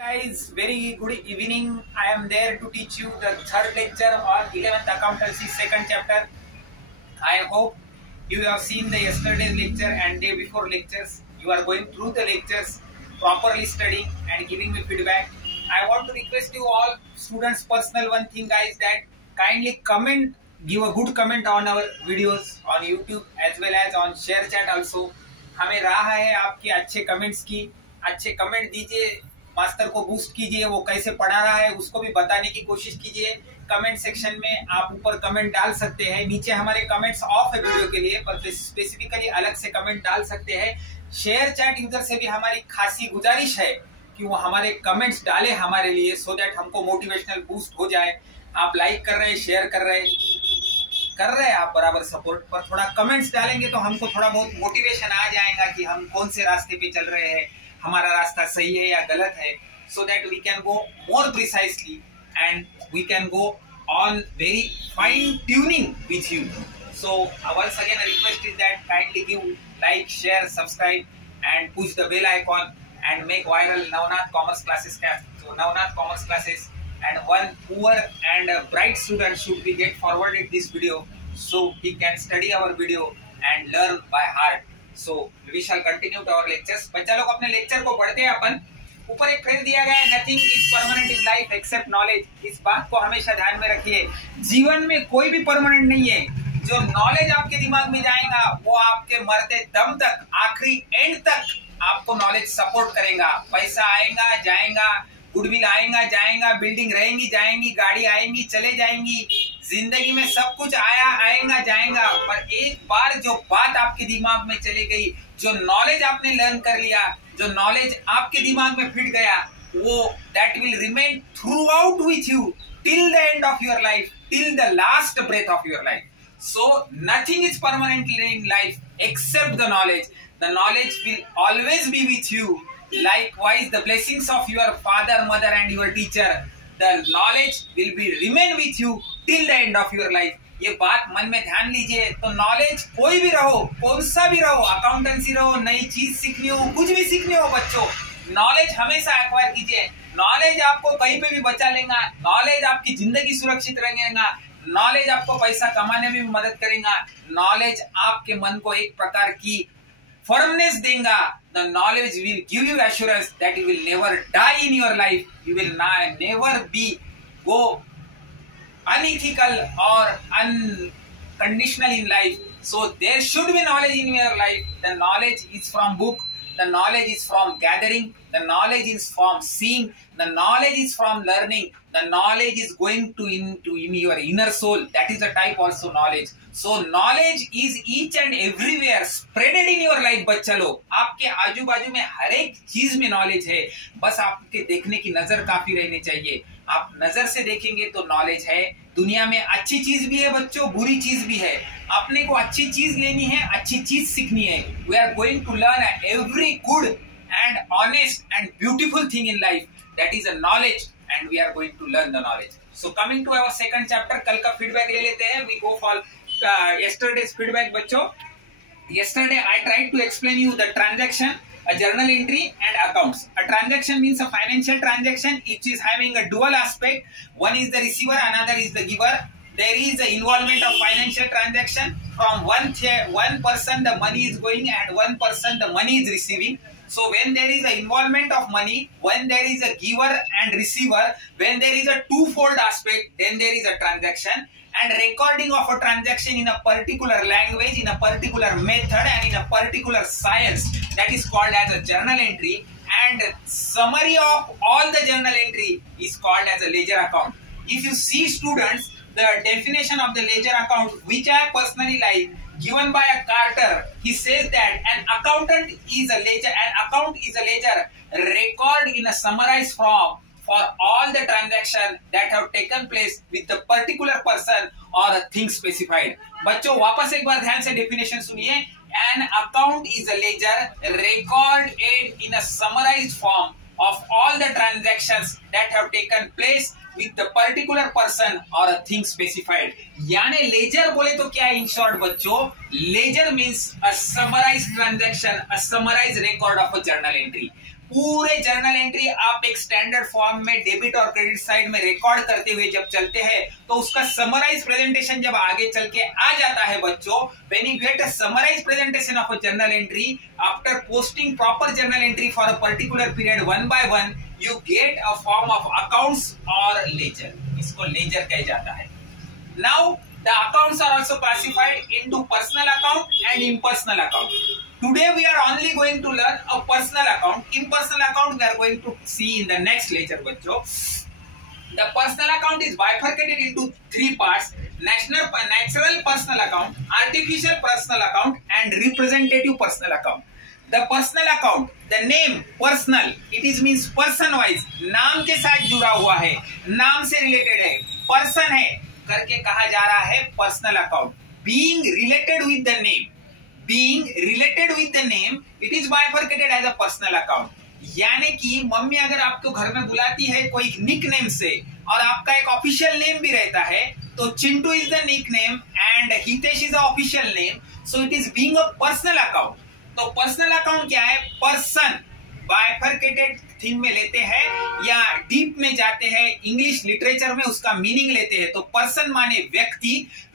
Guys, very good evening. I am there to teach you the third lecture on 11th accountancy second chapter. I hope you have seen the yesterday's lecture and day before lectures. You are going through the lectures, properly studying and giving me feedback. I want to request you all students personal one thing guys, that kindly comment, give a good comment on our videos on YouTube as well as on share chat also. हमें राह है आपके अच्छे comments की, अच्छे comment दीजिए, master को boost कीजिए, वो कैसे पढ़ा रहा है उसको भी बताने की कोशिश कीजिए। कमेंट सेक्शन में आप ऊपर कमेंट डाल सकते हैं, नीचे हमारे कमेंट्स ऑफ है वीडियो के लिए, पर स्पेसिफिकली अलग से कमेंट डाल सकते हैं। शेयर चैट यूजर से भी हमारी खासी गुजारिश है कि वो हमारे कमेंट्स डाले हमारे लिए, सो दैट हमको मोटिवेशनल बूस्ट हो जाए। आप लाइक कर रहे हैं, शेयर कर रहे हैं आप बराबर सपोर्ट, पर थोड़ा कमेंट्स डालेंगे तो हमको थोड़ा बहुत मोटिवेशन आ जाएगा कि हम कौन से रास्ते पे चल रहे हैं, हमारा रास्ता सही है या गलत है, so that we can go more precisely and we can go on very fine tuning with you. So once again a request is that kindly give like, share, subscribe and push the bell icon and make viral Navnath Commerce Classes. So Navnath Commerce Classes and one poor and a bright student should be get forwarded this video so he can study our video and learn by heart. So we shall continue to our lectures. बच्चा लोग अपने lecture को पढ़ते हैं अपन। ऊपर एक phrase दिया गया है, nothing is permanent in life except knowledge. इस बात को हमेशा ध्यान में रखिए, जीवन में कोई भी परमानेंट नहीं है। जो नॉलेज आपके दिमाग में जाएगा वो आपके मरते दम तक, आखिरी एंड तक आपको नॉलेज सपोर्ट करेगा। पैसा आएगा जाएगा, गुडविल आएगा जाएगा, बिल्डिंग रहेंगी जाएंगी, गाड़ी आएंगी चले जाएंगी, जिंदगी में सब कुछ आएगा जाएगा, पर एक बार जो बात आपके दिमाग में चली गई, जो नॉलेज आपने लर्न कर लिया, जो नॉलेज आपके दिमाग में फिट गया, वो that will remain throughout with you till the end of your life, till the last breath of your life. So nothing is permanent in life except the knowledge. The knowledge will always be with you. Likewise, the blessings of your father, mother, and your teacher, the knowledge will be remain with you till the end of your life. ये बात मन में ध्यान लीजिए। तो knowledge कोई भी रहो, कौन सा भी रहो, अकाउंटेंसी रहो, नई चीज सीखनी हो, कुछ भी सीखनी हो बच्चों, नॉलेज हमेशा एक्वायर कीजिए। नॉलेज आपको कहीं पे भी बचा लेगा, नॉलेज आपकी जिंदगी सुरक्षित रखेगा, नॉलेज आपको पैसा कमाने में भी मदद करेगा, नॉलेज आपके मन को एक प्रकार की फर्मनेस देगा। The knowledge will give you assurance that you will never die in your life. You will never go unethical or unconditional in life. So there should be knowledge in your life. The knowledge is from book. The knowledge is from gathering. The knowledge is from seeing. The knowledge is from learning. The knowledge is going to into in your inner soul. That is the type also knowledge. So knowledge is each and everywhere spreaded in your life. बच्चा लोग, आपके आजू बाजू में हर एक चीज में knowledge है, बस आपके देखने की नजर काफी रहनी चाहिए। आप नजर से देखेंगे तो नॉलेज है। दुनिया में अच्छी चीज भी है बच्चों, बुरी चीज भी है। अपने को अच्छी चीज लेनी है, अच्छी चीज सीखनी है। We are going to learn every good and honest and beautiful thing in life, that is a knowledge, and we are going to learn the knowledge. So coming to our second chapter, कल का feedback ले लेते हैं। We go for yesterday's feedback बच्चों. Yesterday I tried to explain you the transaction, a journal entry and accounts. A transaction means a financial transaction which is having a dual aspect. One is the receiver, another is the giver. There is the involvement of financial transaction. From one person the money is going and one person the money is receiving. So when there is an involvement of money, when there is a giver and receiver, when there is a twofold aspect, then there is a transaction. And recording of a transaction in a particular language, in a particular method and in a particular science, that is called as a journal entry. And summary of all the journal entry is called as a ledger account. If you see students, the definition of the ledger account, which I personally like, given by a Carter, he says that an accountant is a ledger, an account is a ledger record in a summarized form for all the transactions that have taken place with the particular person or a thing specified. बच्चों वापस एक बार ध्यान से definition सुनिए। An account is a ledger recorded in a summarized form of all the transactions that have taken place with the particular person or a thing specified. यानी ledger बोले तो क्या इन शॉर्ट बच्चों, ledger means a summarized transaction, a summarized record of a journal entry. पूरे journal entry आप एक standard form में debit और क्रेडिट साइड में रिकॉर्ड करते हुए जब चलते हैं तो उसका समराइज प्रेजेंटेशन जब आगे चल के आ जाता है बच्चों, when you get a summarise presentation of a journal entry after posting proper journal entry for a particular period one by one, you get a form of accounts और लेजर, इसको ledger कहा जाता है। Now the accounts are also classified into personal account and impersonal account. Today we are only going to learn a personal account. Impersonal account we are going to see in the next lecture bachcho. The personal account is bifurcated into three parts: natural personal account, artificial personal account and representative personal account. The personal account, the name personal, it is means person wise, नाम के साथ जुड़ा हुआ है, नाम से related है, person है करके कहा जा रहा है personal account. Being related with the name, it is bifurcated as a personal account. यानी कि मम्मी अगर आपको घर में बुलाती है कोई निक नेम से और आपका एक ऑफिशियल नेम भी रहता है, तो Chintu is the nickname and Hitesh is the official name, so it is being a personal account. तो पर्सनल अकाउंट क्या है? पर्सन बाइफरकेटेड थिंग में लेते हैं या डीप में जाते हैं, इंग्लिश लिटरेचर में उसका मीनिंग लेते हैं। तो पर्सन माने व्यक्ति,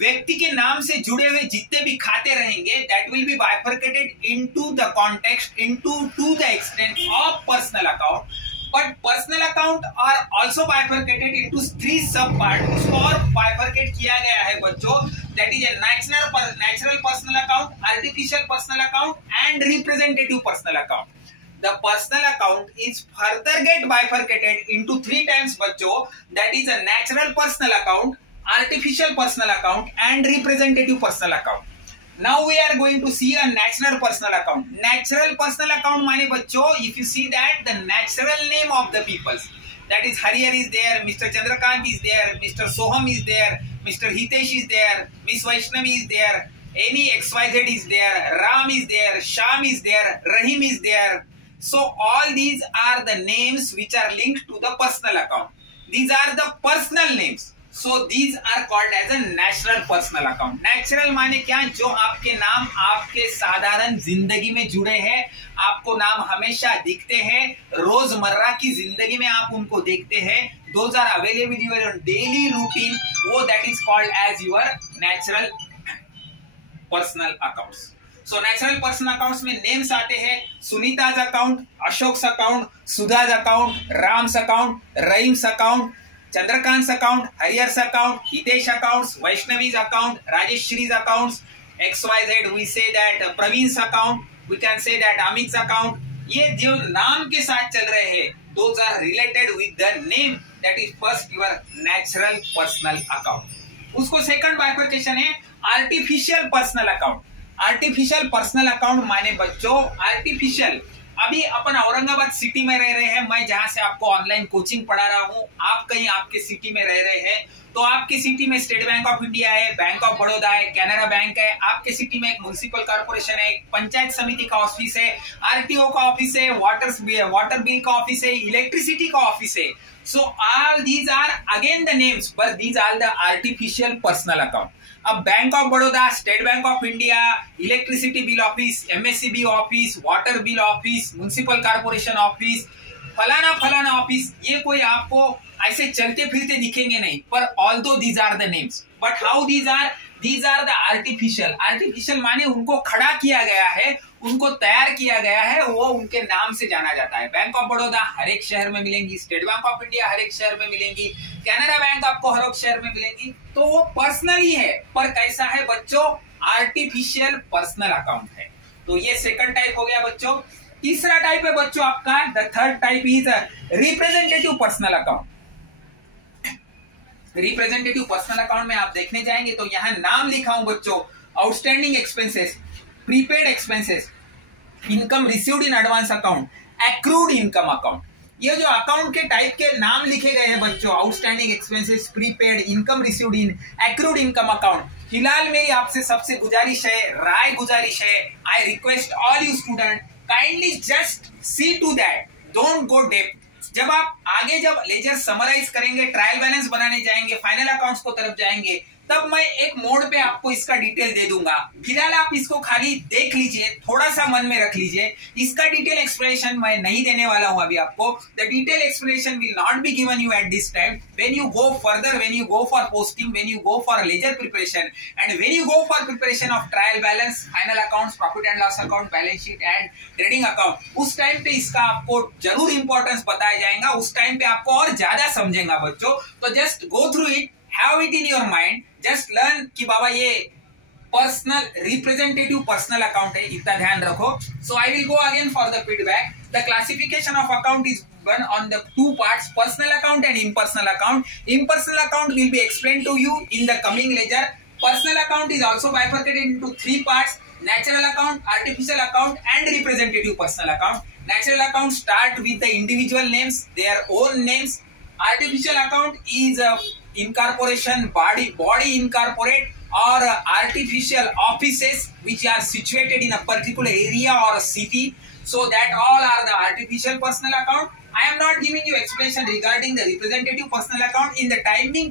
व्यक्ति के नाम से जुड़े हुए जितने भी खाते रहेंगे that will be bifurcated into the context, into to the extent of personal account. But personal account are also bifurcated into three sub part, उसको और बाइफरकेट किया गया है बच्चों, that is a natural personal account, artificial personal account and representative personal account. The personal account is further get bifurcated into three times बच्चों, that is a natural personal account, artificial personal account and representative personal account. Now we are going to see a natural personal account. Natural personal account माने बच्चों, if you see that the natural name of the peoples, that is Harihar is there, Mr. Chandrakant is there, Mr. Soham is there, Mr. Hitesh is there, Miss Vaishnavi is there, any XYZ is there, Ram is there, Sham is there, Rahim is there. So all these are the names which are linked to the personal account. These are the personal names. So these are called as a natural personal account. Natural माने क्या? जो आपके नाम आपके साधारण जिंदगी में जुड़े हैं, आपको नाम हमेशा दिखते हैं, रोजमर्रा की जिंदगी में आप उनको देखते हैं, those are available in your daily routine, वो that is called as your natural personal accounts. So natural personal accounts में नेम्स आते हैं: Sunita's account, Ashok's account, Sudha's account, Ram's account, Rahim's account, Chandrakant account, Harihar's account, Hitesh accounts, Vaishnavi's account, Rajeshwari's accounts, XYZ we say that Praveen's account, we can say that Amit account. ये जो नाम के साथ चल रहे हैं those are related with the name, that is first your natural personal account. उसको second bifurcation है artificial personal account. Artificial personal account माने बच्चों, आर्टिफिशियल, अभी अपन औरंगाबाद सिटी में रह रहे हैं, मैं जहां से आपको ऑनलाइन कोचिंग पढ़ा रहा हूं, आप कहीं आपके सिटी में रह रहे हैं, तो आपके सिटी में स्टेट बैंक ऑफ इंडिया है, बैंक ऑफ बड़ौदा है, कैनरा बैंक है, आपके सिटी में एक म्युनिसिपल कॉर्पोरेशन है, पंचायत समिति का ऑफिस है, आरटीओ का ऑफिस है, वाटर बिल का ऑफिस है, इलेक्ट्रिसिटी का ऑफिस है। So all these are again the names, but these are the artificial personal account. अब bank of Baroda, state bank of India, electricity bill office, MSCB office, water bill office, municipal corporation office, फलाना फलाना office, ये कोई आपको ऐसे चलते फिरते दिखेंगे नहीं, पर although these are the names, but how these are the artificial. Artificial माने उनको खड़ा किया गया है, उनको तैयार किया गया है, वो उनके नाम से जाना जाता है। बैंक ऑफ बड़ौदा हर एक शहर में मिलेंगी, स्टेट बैंक ऑफ इंडिया हर एक शहर में मिलेंगी, कैनरा बैंक आपको हर एक शहर में मिलेंगी, तो वो पर्सनल ही है, पर कैसा है बच्चों? आर्टिफिशियल पर्सनल अकाउंट है। तो ये सेकंड टाइप हो गया बच्चों। तीसरा टाइप है बच्चों आपका, the third type is representative personal account. Representative personal account में आप देखने जाएंगे तो यहाँ नाम लिखा हूं बच्चों: outstanding expenses, prepaid expenses, income received in advance account, accrued income account. ये जो अकाउंट के टाइप के नाम लिखे गए हैं बच्चों, outstanding expenses, prepaid, income received in, accrued income account. फिलहाल मेरी आपसे सबसे गुजारिश है, राय गुजारिश है, I request all you student kindly just see to that, don't go depth. जब लेजर समराइज करेंगे, ट्रायल बैलेंस बनाने जाएंगे, फाइनल अकाउंट्स को तरफ जाएंगे, तब मैं एक मोड पे आपको इसका डिटेल दे दूंगा। फिलहाल आप इसको खाली देख लीजिए, थोड़ा सा मन में रख लीजिए। इसका डिटेल एक्सप्लेनेशन मैं नहीं देने वाला हूं अभी आपको। The detail explanation will not be given you at this time. When you go further, when you go for posting, when you go for ledger preparation and when you go for preparation of trial balance, final accounts, profit and loss account, balance sheet and trading account, उस time पे इसका आपको जरूर importance बताया जाएगा। उस time पे आपको और ज्यादा समझेगा बच्चों। तो just go through it, have it in your mind, just learn कि बाबा ये पर्सनल रिप्रेजेंटेटिव पर्सनल अकाउंट है, इतना ध्यान रखो। So I will go again for the feedback. The classification of account is done on the two parts, personal account and impersonal account. Impersonal account will be explained to you in the coming lecture. Personal account is also bifurcated into three parts: natural account, artificial account and representative personal account. Natural account start with the individual names, their own names. Artificial account is a incorporation, body incorporate or artificial offices which are situated in a particular area or a city. So that all are the artificial personal account. I am not giving you explanation regarding the representative personal account. In the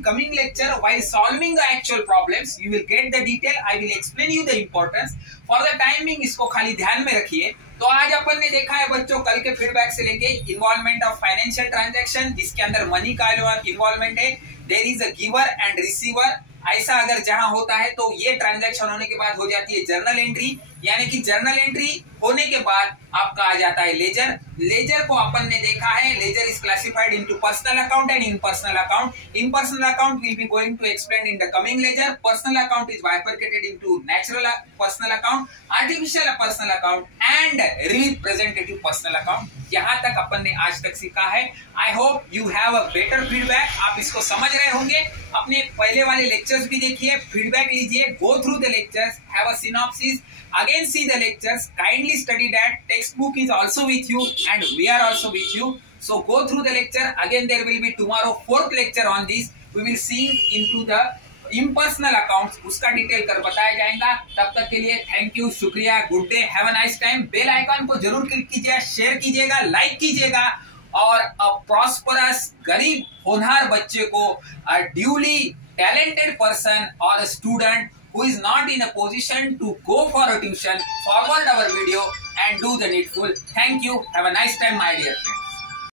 coming lecture, while solving the actual problems, you will get the detail. I will explain you the importance. For the timing, इसको खाली ध्यान में रखिए। तो आज अपन ने देखा है बच्चों, कल के फीडबैक से लेके इन्वॉल्वमेंट ऑफ फाइनेंशियल ट्रांजैक्शन, जिसके अंदर मनी का इन्वॉल्वमेंट है। There is a giver and receiver. ऐसा अगर जहां होता है तो ये ट्रांजैक्शन होने के बाद हो जाती है जर्नल एंट्री, यानी कि जर्नल एंट्री होने के बाद आपका आ जाता है लेजर। लेजर को अपन ने देखा है, ledger is classified into personal account and impersonal account. Impersonal account will be going to explain in the coming ledger. Personal account is bifurcated into natural personal account, artificial personal account and representative personal account. यहाँ तक अपन ने आज तक सीखा है। I hope you have a better feedback. आप इसको समझ रहे होंगे। अपने पहले वाले लेक्चर्स भी देखिए, फीडबैक लीजिए, go through the lectures, have a synopsis, again see the lectures, kindly study that. Textbook is also with you and we are also with you. So go through the lecture. Again there will be tomorrow 4th lecture on this. We will see into the impersonal accounts, उसका detail कर बताया जाएगा। तब तक के लिए thank you, शुक्रिया, good day, have a nice time. Bell icon को जरूर क्लिक कीजिए, शेयर कीजिएगा, लाइक कीजिएगा और अ प्रॉस्परस गरीब होनहार बच्चे को, अ ड्यूली टैलेंटेड पर्सन और student who is not in a position to go for a tuition, forward our video and do the needful. Thank you. Have a nice time, my dear friends.